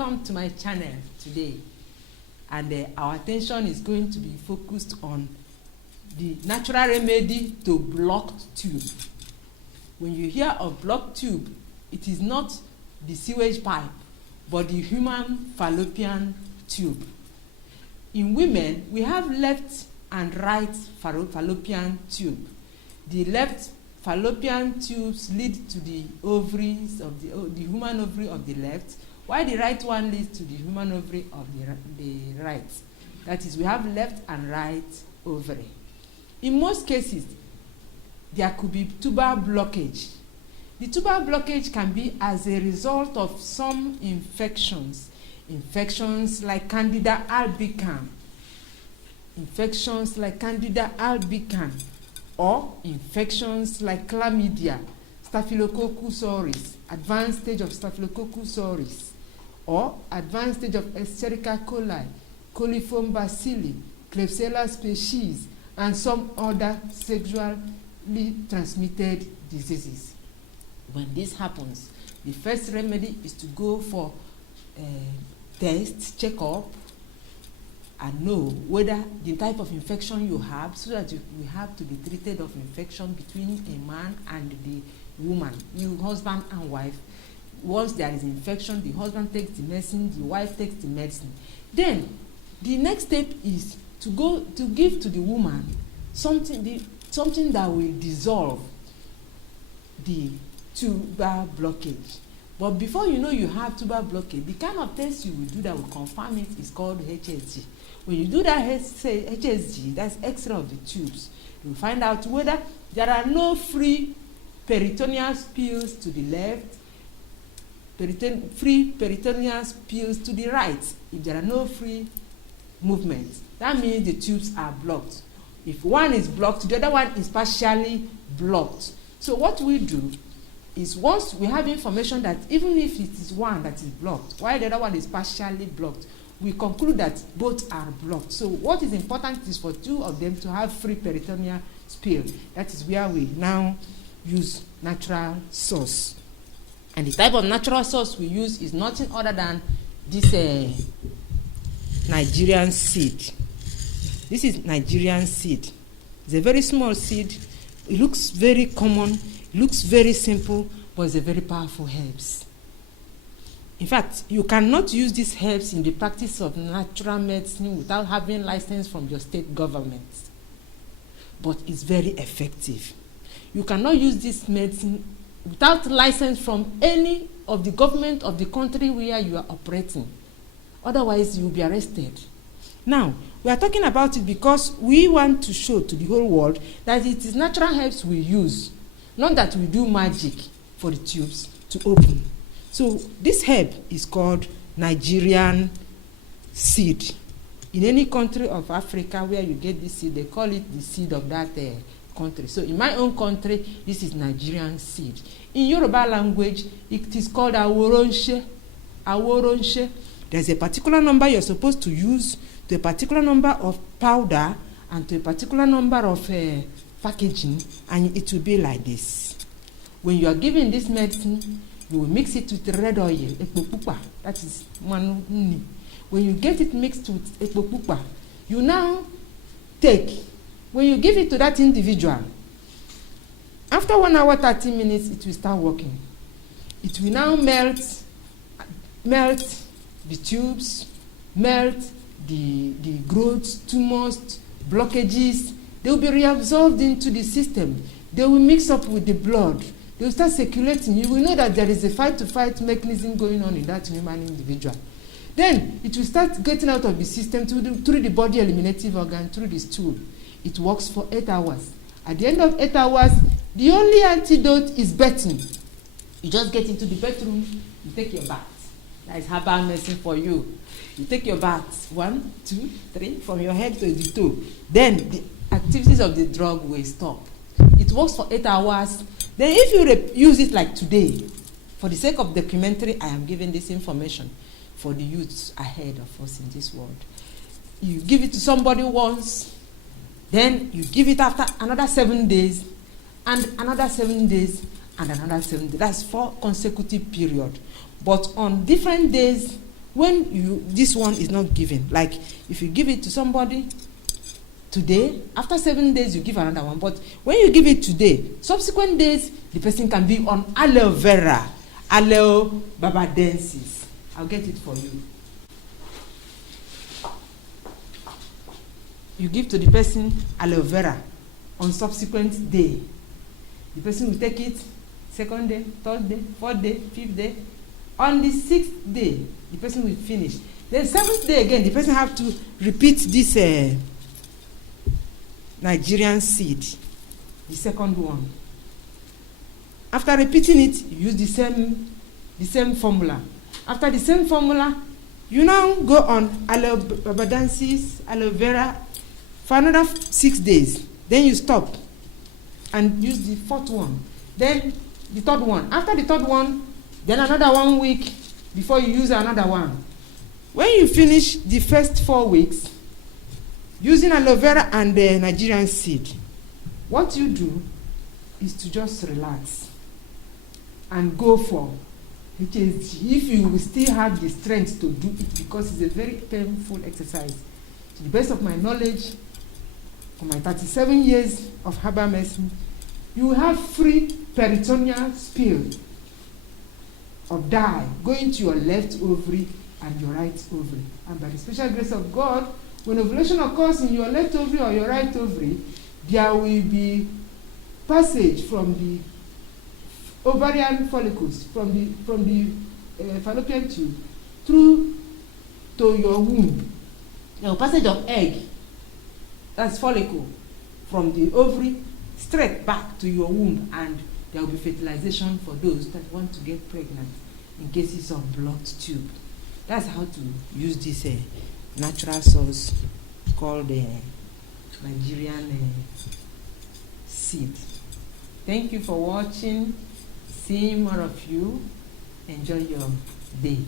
welcome to my channel today, and our attention is going to be focused on the natural remedy to blocked tube. When you hear of blocked tube, it is not the sewage pipe but the human fallopian tube. In women, we have left and right fallopian tube. The left fallopian tubes lead to the ovaries of the human ovary of the left, while the right one leads to the human ovary of the right. That is, we have left and right ovary. In most cases, there could be tuber blockage. The tuber blockage can be as a result of some infections like Candida albicans, or infections like chlamydia, staphylococcus aureus, advanced stage of staphylococcus aureus, or advanced stage of Escherichia coli, coliform bacilli, Klebsiella species, and some other sexually transmitted diseases. When this happens, the first remedy is to go for test, check-up, and know whether the type of infection you have, so that you have to be treated of infection between a man and the woman, you husband and wife. Once there is infection, the husband takes the medicine, the wife takes the medicine. Then the next step is to go to give to the woman something that will dissolve the tuber blockage. But before you know you have tuber blockage, the kind of test you will do that will confirm it is called HSG. When you do that HSG, that's X-ray of the tubes, you will find out whether there are no free peritoneal spills to the left, free peritoneal spills to the right. If there are no free movements, that means the tubes are blocked. If one is blocked, the other one is partially blocked. So what we do is, once we have information that even if it is one that is blocked, while the other one is partially blocked, we conclude that both are blocked. So what is important is for two of them to have free peritoneal spill. That is where we now use natural source. And the type of natural source we use is nothing other than this Nigerian seed. This is Nigerian seed. It's a very small seed. It looks very common. It looks very simple, but it's a very powerful herbs. In fact, you cannot use these herbs in the practice of natural medicine without having license from your state government. But it's very effective. You cannot use this medicine without license from any of the government of the country where you are operating. Otherwise, you will be arrested. Now, we are talking about it because we want to show to the whole world that it is natural herbs we use, not that we do magic for the tubes to open. So this herb is called Nigerian seed. In any country of Africa where you get this seed, they call it the seed of that country. So in my own country, this is Nigerian seed. In Yoruba language, it is called aworonshe. Aworonshe. There's a particular number you're supposed to use, to a particular number of powder, and to a particular number of packaging, and it will be like this. When you are giving this medicine, you will mix it with red oil, ekpopupa, that is manuni. When you get it mixed with ekpopupa, you now take, when you give it to that individual, after 1 hour, 30 minutes, it will start working. It will now melt the tubes, melt the growths, tumors, blockages. They will be reabsorbed into the system. They will mix up with the blood. They will start circulating. You will know that there is a fight-to-fight mechanism going on in that human individual. Then it will start getting out of the system through the body eliminative organ, through the stool. It works for 8 hours. At the end of 8 hours, the only antidote is bathing. You just get into the bathroom, you take your bath. That is herbal medicine for you. You take your bath, 1, 2, 3, from your head to the toe. Then the activities of the drug will stop. It works for 8 hours. Then if you use it like today, for the sake of documentary, I am giving this information for the youths ahead of us in this world. You give it to somebody once, then you give it after another 7 days, and another 7 days, and another 7 days. That's 4 consecutive periods. But on different days, when this one is not given, like if you give it to somebody today, after 7 days you give another one. But when you give it today, subsequent days the person can be on aloe vera, aloe barbadensis. I'll get it for you. You give to the person aloe vera on subsequent day. The person will take it second day, third day, fourth day, fifth day. On the 6th day, the person will finish. Then 7th day again, the person have to repeat this Nigerian seed, the second one. After repeating it, you use the same formula. After the same formula, you now go on aloe barbadensis, aloe vera for another 6 days. Then you stop and use the 4th one. Then the 3rd one. After the 3rd one, then another 1 week before you use another one. When you finish the first 4 weeks using aloe vera and the Nigerian seed, what you do is to just relax and go for HSG if you will still have the strength to do it, because it's a very painful exercise. To the best of my knowledge, for my 37 years of herbal medicine, you will have free peritoneal spill of dye going to your left ovary and your right ovary. And by the special grace of God, when ovulation occurs in your left ovary or your right ovary, there will be passage from the ovarian follicles, from the fallopian tube through to your womb. Now, passage of egg, that's follicle, from the ovary straight back to your womb, and there will be fertilization for those that want to get pregnant in cases of blood tube. That's how to use this natural source called Nigerian seed. Thank you for watching. Seeing more of you. Enjoy your day.